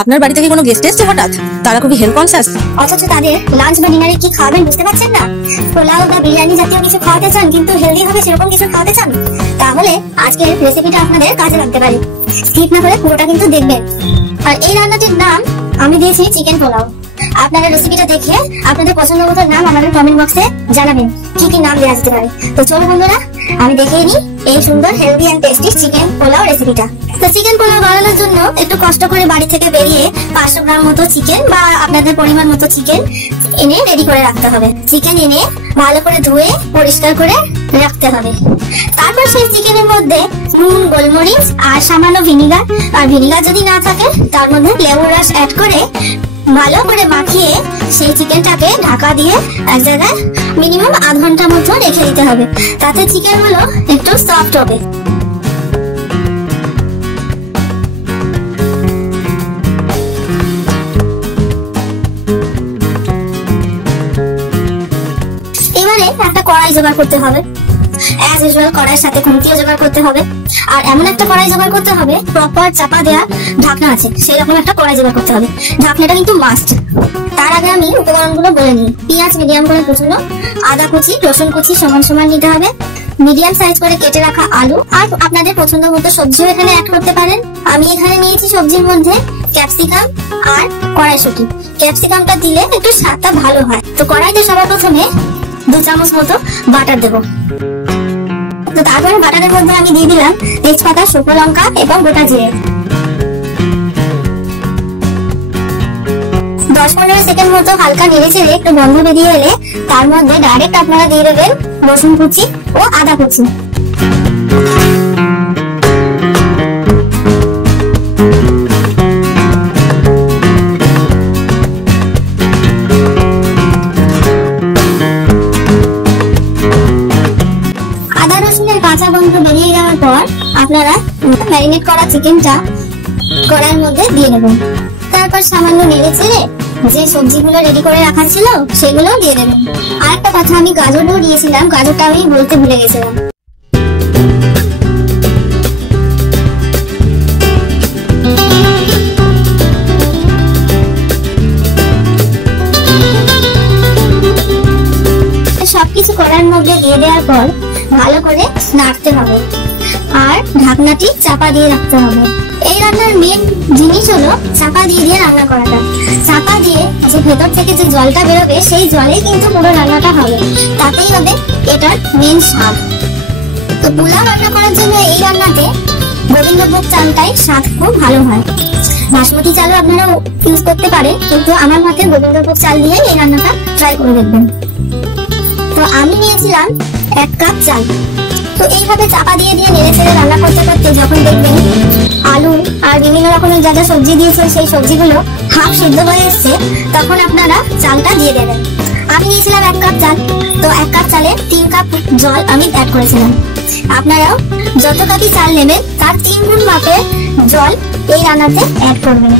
আপনার বাড়িতে কি কোনো গেস্ট এসেছে হঠাৎ? তারা খুবই হেলথ কনসিয়াস, অথচ তাদের লাঞ্চ বা ডিনারে কি খাবেন বুঝতে পারছেন না। পোলাও বা বিরিয়ানি জাতীয় কিছু খাওয়াতে চান, কিন্তু হেলদি হবে সেরকম কিছু খাওয়াতে চান, তাহলে আজকের রেসিপিটা আপনাদের কাজে লাগতে পারে। স্কিপ না করে পুরোটা কিন্তু দেখবেন। আর এই রান্নাটির নাম আমি দিয়েছি চিকেন পোলাও। আপনারা রেসিপিটা দেখে আপনাদের পছন্দ মতো নাম আমাদের কমেন্ট বক্সে জানাবেন কি কি নাম দেওয়া যেতে পারে। তো চলো বন্ধুরা, আমি দেখিয়ে নিই এই সুন্দর healthy and tasty chicken pulao রেসিপিটা। তো চিকেন পোলাও বানানোর জন্য একটু কষ্ট করে বাড়ি থেকে বেরিয়ে 500 গ্রাম মতো চিকেন বা আপনাদের পরিমাণ মতো চিকেন এনে রেডি করে রাখতে হবে। চিকেন এনে ভালো করে ধুয়ে পরিষ্কার করে রাখতে হবে। তারপর সেই চিকেনের মধ্যে নুন, গোলমরিচ আর সামান্য ভিনিগার, আর ভিনিগার যদি না থাকে তার মধ্যে লেবুর রস অ্যাড করে ভালো করে মাখিয়ে সেই চিকেনটাকে ঢাকা দিয়ে এক জায়গায় মিনিমাম আধ ঘন্টার মতো রেখে দিতে হবে, তাতে চিকেন গুলো একটু সফট হবে। এবারে একটা কড়াই জোগাড় করতে হবে। অ্যাজ ইউজুয়াল কড়াইয়ের সাথে খুন্তিও জোগাড় করতে হবে। আর এমন একটা কড়াই জোগাড় করতে হবে, প্রপার চাপা দেওয়া ঢাকনা আছে সেই রকম একটা কড়াই জোগাড় করতে হবে। ঢাকনাটা কিন্তু মাস্ট। তার আগে আমি উপকরণগুলো বলে নিই। পেঁয়াজ মিডিয়াম করে কুচনো, আদা কুচি, রসুন কুচি সমান সমান নিতে হবে, মিডিয়াম সাইজ করে কেটে রাখা আলু, আর আপনাদের পছন্দ মতো সবজিও এখানে অ্যাড করতে পারেন। আমি এখানে নিয়েছি সবজির মধ্যে ক্যাপসিকাম আর কড়াইশুঁটি। ক্যাপসিকামটা দিলে একটু স্বাদটা ভালো হয়। তো কড়াইতে সবার প্রথমে 2 চামচ মতো বাটার দেবো। তো তারপরে বাটারের মধ্যে আমি দিয়ে দিলাম তেজপাতা, শুকনো লঙ্কা এবং গোটা জিরে। 10-15 সেকেন্ড মতো হালকা নেড়ে চেড়ে একটু গন্ধ বেরিয়ে এলে তার মধ্যে ডাইরেক্ট আপনারা দিয়ে দেবেন রসুন কুচি ও আদা কুচি। আদা রসুনের কাঁচা গন্ধ বেরিয়ে যাওয়ার পর আপনারা ম্যারিনেট করা চিকেনটা কড়াইয়ের মধ্যে দিয়ে দেবেন। তারপর সামান্য নেড়ে চেড়ে যে সবজিগুলো রেডি করে রাখা ছিল সেগুলো দিয়ে দেবেন। আর একটা কথা, আমি গাজরও দিয়েছিলাম, গাজরটা আমি বলতে ভুলে গেছিলাম। সবকিছু কড়াইয়ের মধ্যে দিয়ে দেওয়ার পর ভালো করে নাড়তে হবে আর ঢাকনাটি চাপা দিয়ে রাখতে হবে। এই রান্নার মেন জিনিস হলো চাপা দিয়ে দিয়ে রান্না করাটা। চাপা দিয়ে যে ভেতর থেকে যে জলটা বেরোবে সেই জলেই কিন্তু পুরো রান্নাটা হবে, তাতেই হবে এটার মেন স্বাদ। তো পোলাও রান্না করার জন্য এই রান্নাতে গোবিন্দভোগ চালটাই স্বাদ খুব ভালো হয়। বাসমতি চালও আপনারা ইউজ করতে পারেন, কিন্তু আমার মতে গোবিন্দভোগ চাল দিয়ে এই রান্নাটা ট্রাই করে দেখবেন। তো আমি নিয়েছিলাম 1 কাপ চাল। তো এইভাবে চাপা দিয়ে দিয়ে নেড়ে চেড়ে রান্না করতে করতে যখন দেখবেন আলু আর বিভিন্ন রকমের যা যা সবজি দিয়েছেন সেই সবজিগুলো হাফ সিদ্ধ হয়ে এসছে, তখন আপনারা চালটা দিয়ে দেবেন। আমি নিয়েছিলাম 1 কাপ চাল, তো 1 কাপ চালে 3 কাপ জল আমি অ্যাড করেছিলাম। আপনারাও যত কাপই চাল নেবেন তার 3 গুণ মাপে জল এই রান্নাতে অ্যাড করবেন।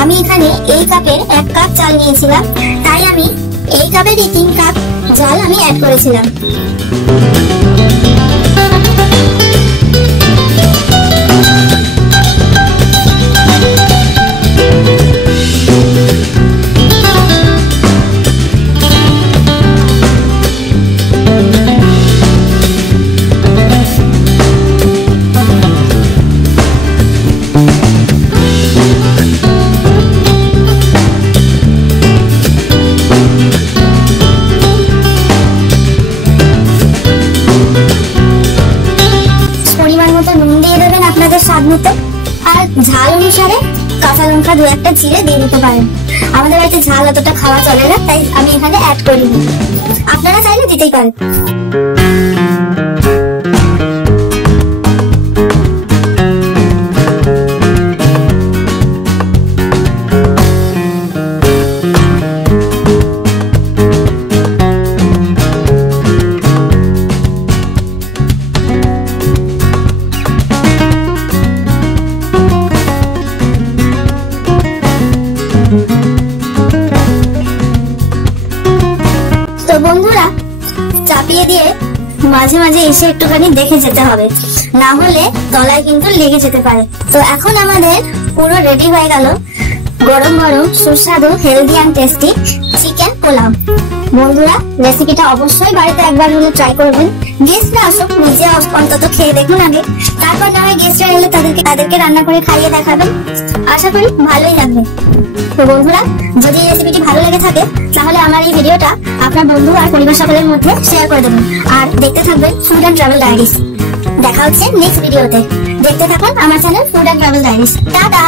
আমি এখানে এই কাপের 1 কাপ চাল নিয়েছিলাম, তাই আমি এই কাপেরই 3 কাপ জল আমি অ্যাড করেছিলাম। স্বাদ মতো, আর ঝাল অনুসারে কাঁচা লঙ্কা 2-1টা চিড়ে দিয়ে দিতে পারেন। আমাদের বাড়িতে ঝাল অতটা খাওয়া চলে না, তাই আমি এখানে অ্যাড করিনি, আপনারা চাইলে দিতেই পারেন। তো বন্ধুরা, চাপিয়ে দিয়ে মাঝে মাঝে এসে একটুখানি দেখে যেতে হবে, না হলে তলায় কিন্তু লেগে যেতে পারে। তো এখন আমাদের পুরো রেডি হয়ে গেল গরম গরম সুস্বাদু healthy and tasty chicken pulao. বন্ধুরা, রেসিপিটা অবশ্যই বাড়িতে একবার হলে ট্রাই করবেন। গেস্টরা আসুক, নিজে অন্তত খেয়ে দেখুন আগে, তারপর না হয় গেস্টরা এলে তাদেরকে রান্না করে খাইয়ে দেখাবেন। আশা করি ভালোই লাগবে। তো বন্ধুরা, যদি এই রেসিপিটি ভালো লেগে থাকে তাহলে আমার এই ভিডিওটা আপনার বন্ধু আর পরিবার সকলের মধ্যে শেয়ার করে দেবেন, আর দেখতে থাকবেন ফুড অ্যান্ড ট্রাভেল ডায়েরিজ। দেখা হচ্ছে নেক্সট ভিডিওতে। দেখতে থাকুন আমার channel food and travel diaries. Tata.